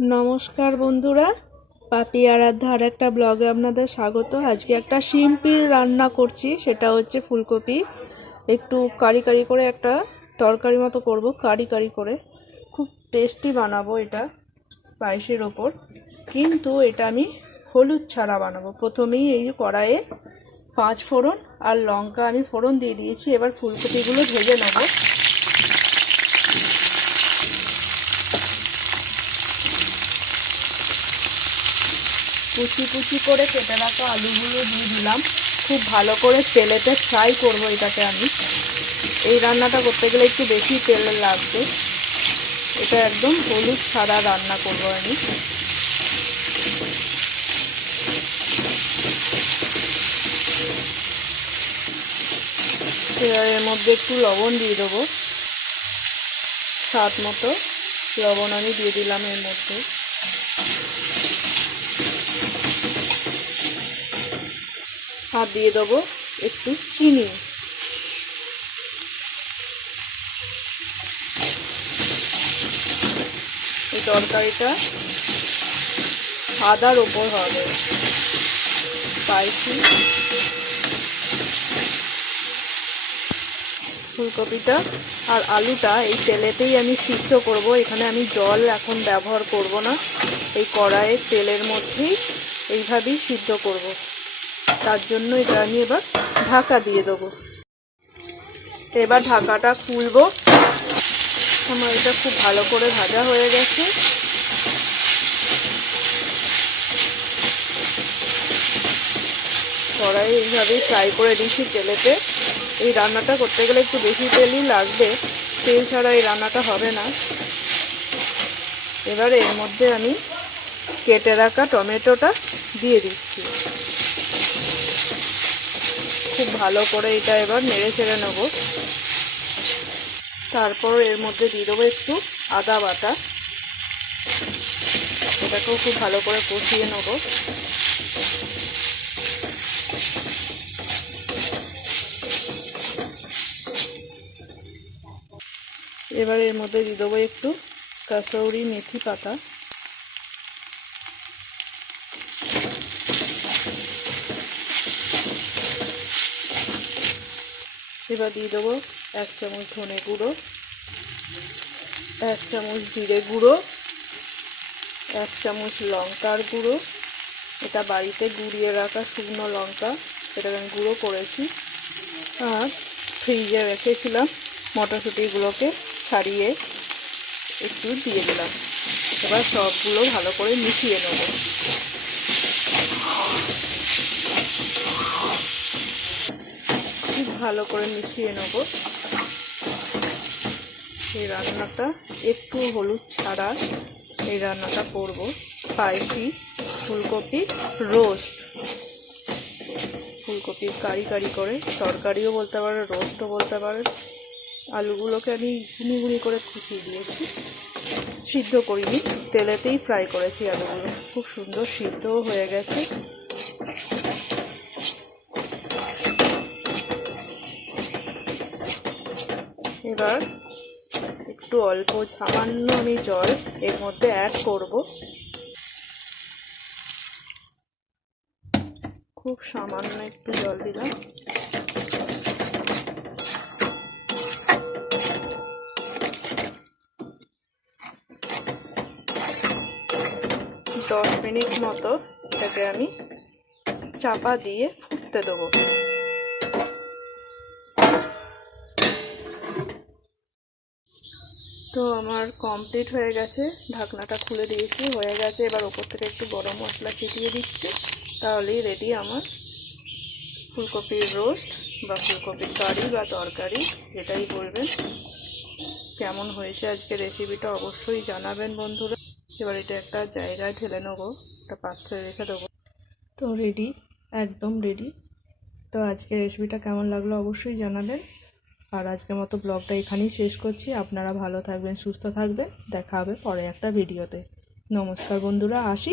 নমস্কার বন্ধুরা পাপি আরাধ্যা আর একটা ব্লগে আপনাদের স্বাগত। আজকে একটা সিম্পল রান্না করছি, সেটা হচ্ছে ফুলকপি। একটু কারি কারি করে একটা তরকারি মতো করব, কারি কারি করে। খুব টেস্টি বানাবো এটা, স্পাইসির ওপর। কিন্তু এটা আমি হলুদ ছাড়া বানাবো। প্রথমেই এই কড়াইয়ে পাঁচ ফোড়ন আর লঙ্কা আমি ফোড়ন দিয়ে দিয়েছি, এবার ফুলকপিগুলো ভেজে নেব। কুচি কুচি করে কেটে রাখা আলুগুলো দিয়ে দিলাম। খুব ভালো করে তেলেতে ফ্রাই করব এটাকে আমি। এই রান্নাটা করতে গেলে একটু বেশি তেল লাগবে। এটা একদম হলুদ ছাড়া রান্না করব আমি। এর মধ্যে একটু লবণ দিয়ে দেবো। স্বাদ মতো লবণ আমি দিয়ে দিলাম এর মধ্যে। আর দিয়ে দেবো একটু চিনি। এই তরকারিটা আদার ওপর হবে। স্পাইসি। ফুলকপিটা আর আলুটা এই তেলেতেই আমি সিদ্ধ করব। এখানে আমি জল এখন ব্যবহার করব না। এই কড়াইয়ের তেলের মধ্যেই এইভাবেই সিদ্ধ করব। তার জন্য এটা আমি এবার ঢাকা দিয়ে দেবো। এবার ঢাকাটা খুলবো। আমার এটা খুব ভালো করে ভাজা হয়ে গেছে। কড়াই এইভাবেই ফ্রাই করে দিচ্ছি তেলেতে। এই রান্নাটা করতে গেলে একটু বেশি তেলই লাগবে। তেল ছাড়া এই রান্নাটা হবে না। এবার এর মধ্যে আমি কেটে রাখা টমেটোটা দিয়ে দিচ্ছি। ভালো করে এটা এবার নেড়ে ছেড়ে নেব। তারপর এর মধ্যে দিয়ে দেবো একটু আদা বাটা। এটাকেও খুব ভালো করে কষিয়ে নেব। এবার এর মধ্যে দিয়ে দেবো একটু কাসৌরি মেথি পাতা। এবার দিয়ে দেবো এক চামচ ধনে গুঁড়ো, এক চামচ জিরে গুঁড়ো, এক চামচ লঙ্কার গুঁড়ো। এটা বাড়িতে গুঁড়িয়ে রাখা শুকনো লঙ্কা এটাকে আমি গুঁড়ো করেছি। আর ফ্রিজে রেখেছিলাম মটরশুঁটিগুলোকে ছাড়িয়ে একটু দিয়ে দিলাম। এবার সবগুলো ভালো করে মিশিয়ে নেব। ভালো করে মিশিয়ে নেব। এই রান্নাটা একটু হলুদ ছাড়া এই রান্নাটা করব। স্পাইসি, ফুলকপি, রোস্ট। ফুলকপির কারি কারি করে, তরকারিও বলতে পারে, রোস্টও বলতে পারে। আলুগুলোকে আমি গুনি গুনি করে কুচিয়ে দিয়েছি। সিদ্ধ করিনি, তেলেতেই ফ্রাই করেছি আলুগুলো। খুব সুন্দর সিদ্ধও হয়ে গেছে। এবার একটু অল্প সামান্য আমি জল এর মধ্যে অ্যাড করব। খুব সামান্য একটু জল দিলাম। দশ মিনিট মতো এটাকে আমি চাপা দিয়ে ফুটতে দেবো। তো আমার কমপ্লিট হয়ে গেছে। ঢাকনাটা খুলে দিয়েছি, হয়ে গেছে। এবার ওপর থেকে একটু গরম মশলা ছিটিয়ে দিচ্ছি। তাহলেই রেডি আমার ফুলকপির রোস্ট বা ফুলকপির কারি বা তরকারি, যেটাই বলবেন। কেমন হয়েছে আজকে রেসিপিটা অবশ্যই জানাবেন বন্ধুরা। এবার এটা একটা জায়গায় ঢেলে নেব, একটা পাত্রে রেখে দেবো। তো রেডি একদম রেডি তো আজকে রেসিপিটা কেমন লাগল অবশ্যই জানাবেন। আর আজকের মতো ব্লগটা এখানেই শেষ করছি। আপনারা ভালো থাকবেন, সুস্থ থাকবেন। দেখা হবে পরে একটা ভিডিওতে। নমস্কার বন্ধুরা, আসি।